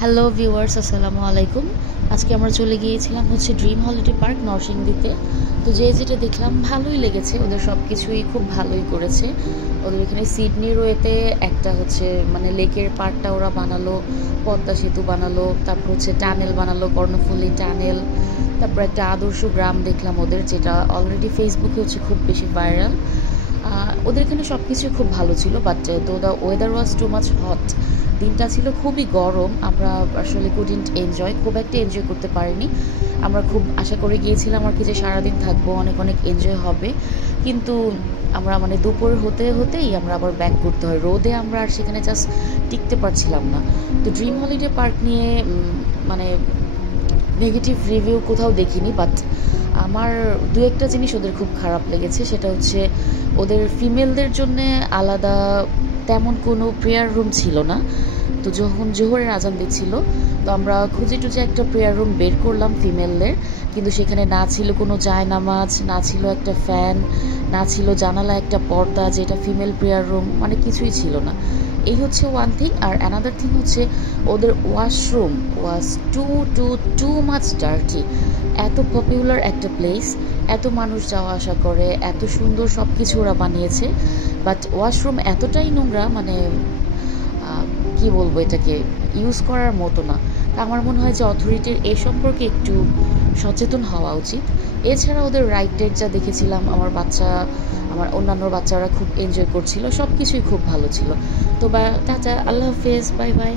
Hello viewers, আসসালামু আলাইকুম। আজকে আমরা চলে গিয়েছিলাম হচ্ছে ড্রিম হলিডে পার্ক নরসিংদীতে। তো যেটা দেখলাম ভালোই লেগেছে, ওদের সব কিছুই খুব ভালোই করেছে। ওদের এখানে সিডনি রোয়েতে একটা হচ্ছে মানে লেকের পার্কটা ওরা বানালো, পদ্মা সেতু বানালো, তারপর হচ্ছে টানেল বানালো, কর্ণফুলী টানেল। তারপর একটা আদর্শ গ্রাম দেখলাম ওদের, যেটা অলরেডি ফেসবুকে হচ্ছে খুব বেশি ভাইরাল। ওদের এখানে সব কিছুই খুব ভালো ছিল, but the weather was too much hot. দিনটা ছিল খুবই গরম, আমরা আসলে কুডেন্ট এনজয়, খুব একটা এনজয় করতে পারিনি। আমরা খুব আশা করে গিয়েছিলাম আর কি যে সারাদিন থাকবো, অনেক অনেক এনজয় হবে, কিন্তু আমরা মানে দুপুর হতে হতেই আমরা আবার ব্যাক করতে হয়। রোদে আমরা আর সেখানে জাস্ট টিকতে পারছিলাম না। তো ড্রিম হলিডে পার্ক নিয়ে মানে নেগেটিভ রিভিউ কোথাও দেখিনি, বাট আমার দু একটা জিনিস ওদের খুব খারাপ লেগেছে। সেটা হচ্ছে ওদের ফিমেলদের জন্যে আলাদা তেমন কোনো প্রেয়ার রুম ছিল না। তো যখন জোহরের আজান দিচ্ছিল, তো আমরা খুঁজে টুজে একটা প্রেয়ার রুম বের করলাম ফিমেলদের, কিন্তু সেখানে না ছিল কোনো জায়নামাজ, না ছিল একটা ফ্যান, না ছিল জানালা একটা পর্দা যেটা ফিমেল প্রেয়ার রুম, মানে কিছুই ছিল না। এই হচ্ছে ওয়ান থিং। আর অ্যানাদার থিং হচ্ছে ওদের washroom was too too too much dirty. এত পপুলার একটা প্লেস, এত মানুষ যাওয়া আসা করে, এত সুন্দর সব কিছু ওরা বানিয়েছে, বাট ওয়াশরুম এতটাই নোংরা, মানে কি বলবো, এটাকে ইউজ করার মতো না। তা আমার মনে হয় যে অথরিটির এ সম্পর্কে একটু সচেতন হওয়া উচিত। এছাড়া ওদের রাইডের যা দেখেছিলাম, আমার অন্যান্য বাচ্চারা খুব এনজয় করছিল, সব কিছুই খুব ভালো ছিল। তো টাটা, আল্লাহ হাফেজ, বাই বাই।